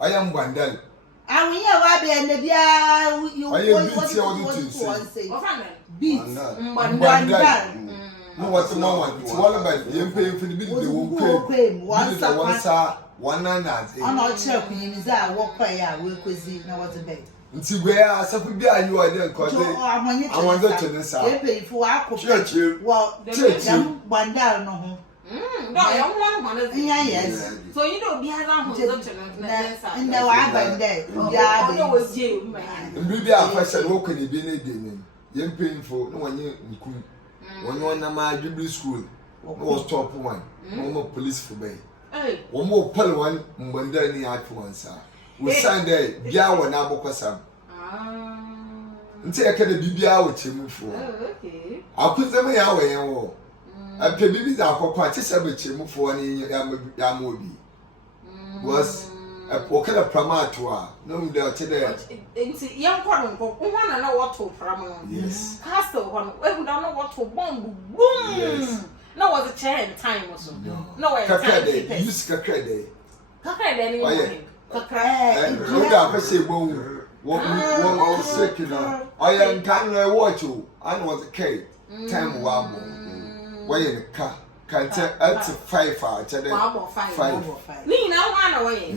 I am Bandel. I will hear why be and the bia you beat Bandel. No, what's the moment? It's all about you paying for the big one night. I'm not sure when you say walk by ya, we'll cuisine, now what's a bed. Until where Asafo you are there, because I want to the side. Pay for our church. Well, the young Bandel no. No, young one is yes. So you don't be around in the wagon day. Yeah, was you, and maybe I fashion walking in the young painful, no one in Kun. One of my jubilee school was top one, no more police for me. One more pell one, when they're near at once. We signed there, Yawa Nabokasam. Until I can be out him for. I put them away and war. I pay babies are participate him for any Yamobi. Was a pocket of Pramatua, no doubt today. Young Corbin, one and know what to Pramo. Yes. Castle one, we don't know what to bomb. Boom! No, was a chair in time or so. No, I use Cacrede. Cacrede anyway. Look up, I say, boom. One second. I am kind of watch you. I was a cake. Time one. Why in the car? Can't tell at 5 hours. 5. Lean out one away.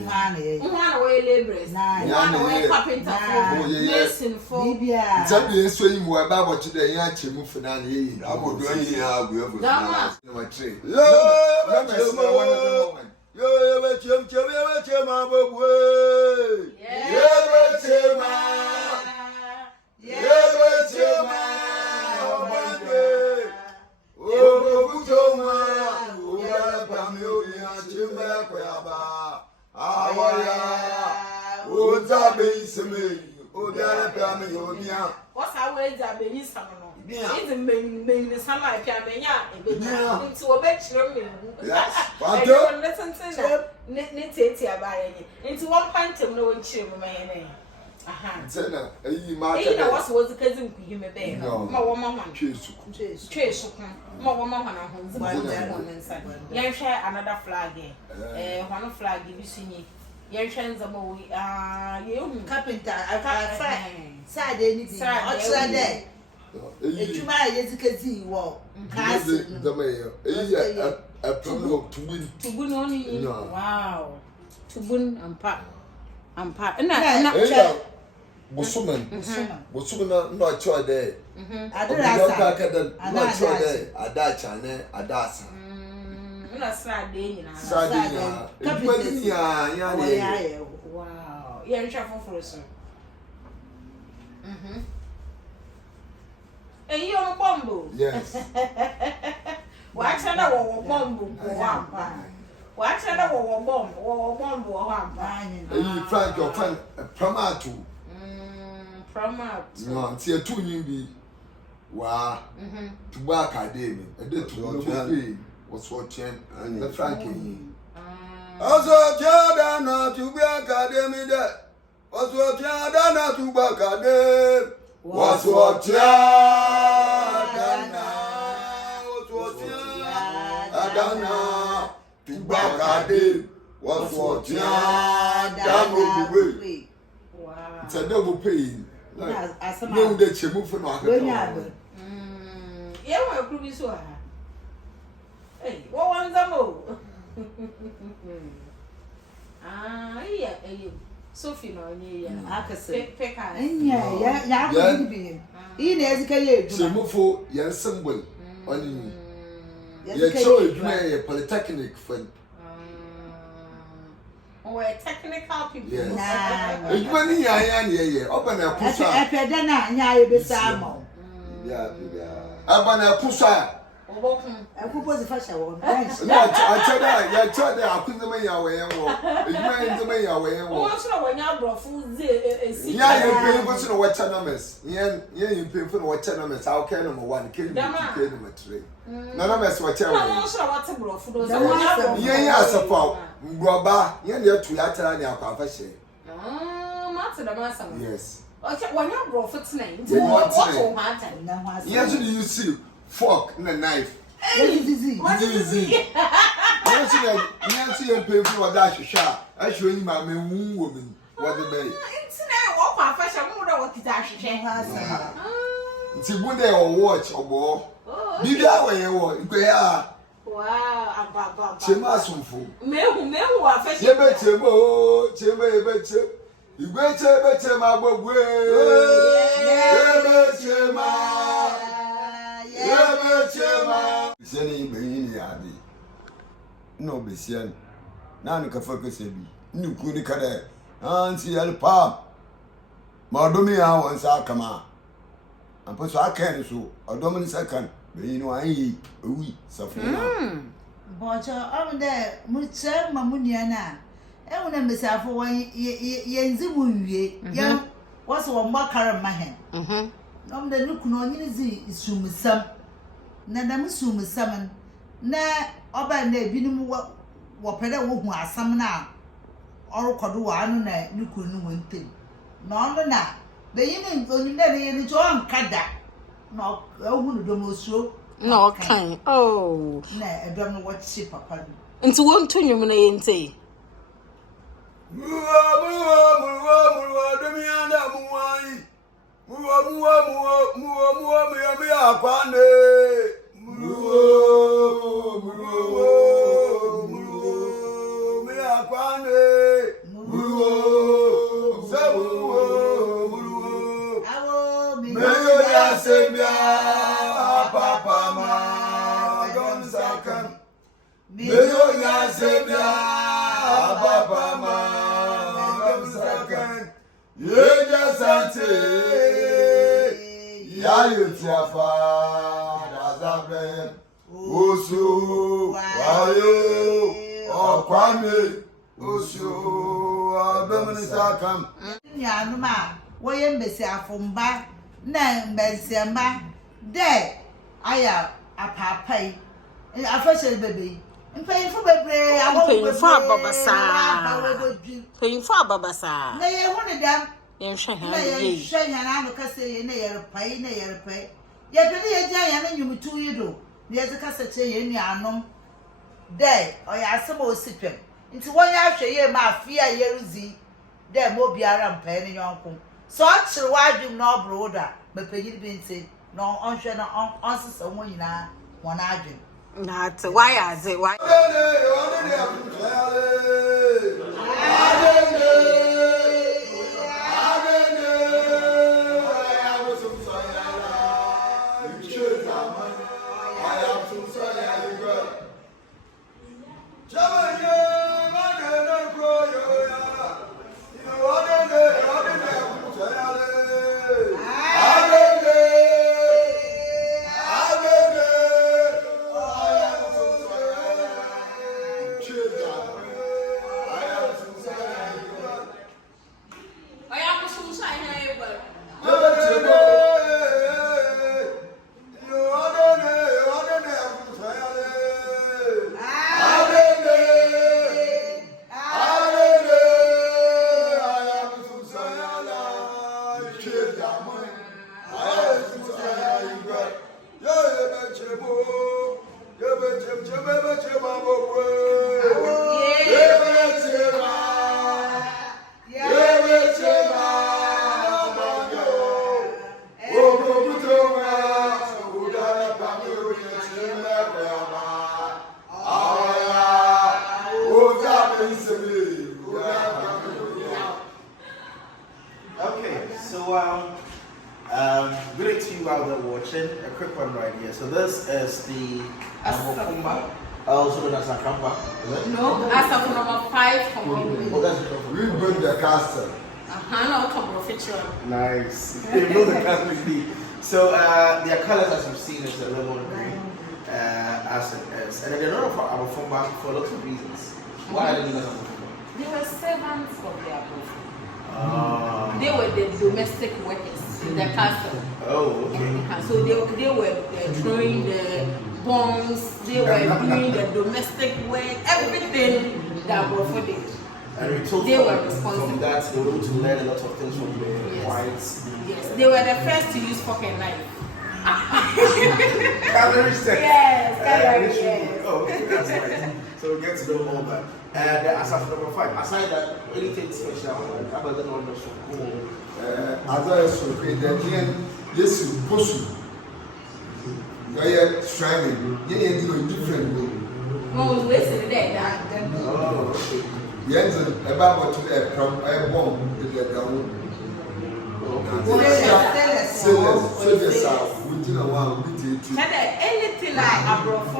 One away laborers. One away carpenter. Mason for Libya. Somebody is saying more about what today. I actually move for 9 years. I will do anything. I'll be able to my tree. Yo, let him tell me what you're my boy. What's our way that baby summer? It's a main summer camera into a bedroom. I don't listen to that. Nitty about it. Into one pint of no children, my aha. Zena, what was the cousin? You may be my woman. Trace, my woman, young share another flag. One flag, you see. Your friends are more, you carpenter. I sad anything. Outside there. If you buy it, you can see what the mayor. A problem to win. To win only. Wow. To win and part. And part. And I Busman, not sure there. I don't know. I'm not sure there. A Dutch and a Dassa. Wow, you're in trouble for us. And you're a bumble. Yes. Watch another bumble. Watch another bomb or bumble. You find your friend a Pramatu. Pramatu. No, see a 2 be. Wow. To work academy. I did to was watching the Frankie. Also, Jadana to be academy that was what Jadana to back academy. Was what Jadana to back academy. Was what Jadana. It's a double pain. No, that you move from our yeah, well, could be so. Hey, what one's a mo? Yeah, Sophie, no, I can say, pick out. Yeah, be. In as a move for your symbol on you. Your choice may a polytechnic friend. Oh, a technical people. Yes. Money, I am open a push. I said, then I be Samo. Yeah, I'm a pusher. I propose the fashion one. I tried that. I couldn't make your way. You made the way away. What's the one you brought food? Yeah, you pay for what tenements. Yeah, you pay for what tenements. I'll carry number 1 kill them at 3. None of us were telling me. What's a Brofo? Yeah, support. Roba, you're too later than your profession. Master the master. Yes. When you're Brofo tonight, yes, you see. Fork and a knife. Hey, easy. Nancy and pay for that shot. I show you my main woman. What the bay? It's not walk my fashion. I don't know what it actually has. It's a good day or watch or ball. Be that way, or where? Wow, Chemasumful. Me, what fashion? Chema, you better my boy. Sending me no be seen. None can focus a bee. No good cadet. Auntie Alpa. Mardomia once I come out. And put I can so a dominant second. But you know, I eat a wee suffering. But I'm there, Mutsa Mamuniana. I want to miss out for one yenzimu young was one more car of my hand. No, the look on easy is soon some. Nadam soon summon. Na oba na ebinim wo pede wo hu asam na orokodo wa anu na nukuru nu wontem na ono na be yin onyin na ye ni to ankada na ohu no domosuo no kan oh na edom no wo chi papa nti won to nwum na ye ntei Muwa domianda muwai. Muwa mi akwane. Osu wayo okwame osu Domestic Servants. Ya no ma wo ye mbesi afomba na mbensemba de aya apapai afashe bebe mfeyifo bebre mfeyifo ababasa na ye hu ne dam ye hwe ha na ye hwe ya na kase ye na ye repai ye pele ye dia ya na nyumtu yido ye ze kase che ye nuanom de oya asema osipem nti won ya hwe ye ma afia ye ruzi de mo biara mpa ne yonko so akire wadwum na obroda mepagiri bi nti no onhwe na onsesa won nyina won adwum na te why as it why Good to you out there watching. A quick one right here. So this is the Brofo, also known as Akampa. No, Asafo number 5 from We build the castle. Nice. They build the castle indeed. So their colors, as you've seen, is the lemon green, as it is, and they're known for Brofo for lots of reasons. Why are they doing that? They were servants of their Brofo. They were the domestic workers in the castle. Oh, okay. So they were throwing the bombs, they were doing the domestic work, everything that Brofo did. And we told they from, were responsible. From that, they were able to learn a lot of things from the whites. Yes, they were the first to use fork and knife. Calorie set. Yes, calorie, yes. Oh, okay, that's right. So we get to know all that. And Asafo number 5. Aside that, anything special about the one that's cool. As I said, yes, push. You're striving. You're doing different way. No, listen to that. Oh, okay. Yes, about from a bomb with the down. Anything like a Brofo,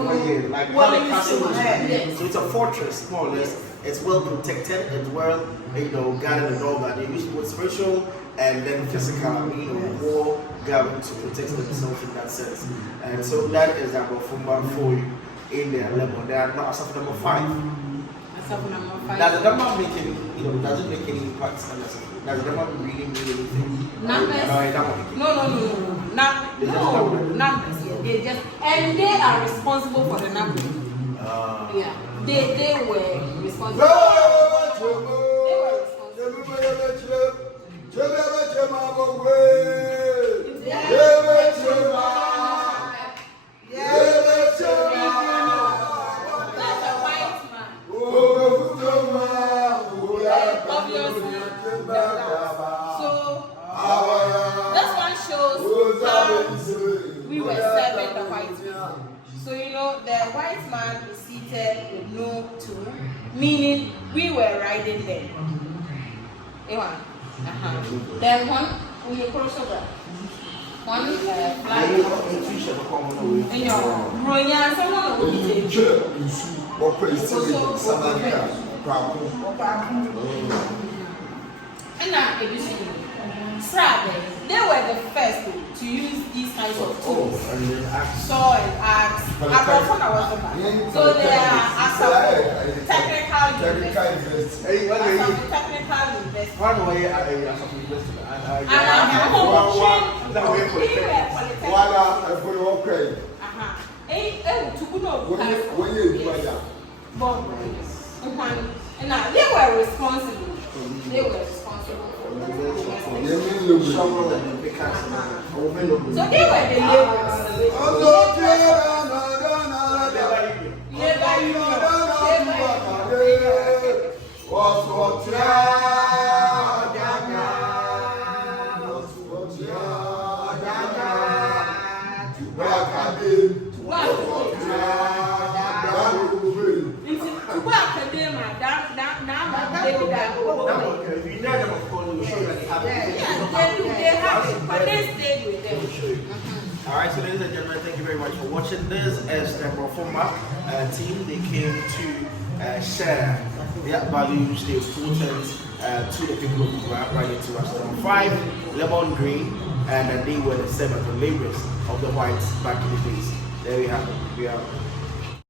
like castle. So it's a fortress, more or less. It's well protected, it's well, guarded and all that. They use both spiritual and then physical, war governed to protect themselves in that sense. And so that is our Brofo Mba for you in their level. They are not Asafo number 5. Asafo number 5. Does the number make any, does it make any impact? Does the number really mean anything? Numbers? No. Numbers. Yeah. They just, and they are responsible for the numbers. Yeah. They were responsible. We were serving the white man. So the white man is seated with no tool, meaning we were riding them. Then one flag. They were the first to use these kinds of tools. Saw and axe. So they are technical investment. One way I they were responsible. So they were the Alright, so ladies and gentlemen, thank you very much for watching this. As the Brofo Mba team, they came to share their values, their importance to the people of Oguaa right into Restaurant 5, Lemon Green, and they were the same as the laborers of the whites back in the days. There we have it. We are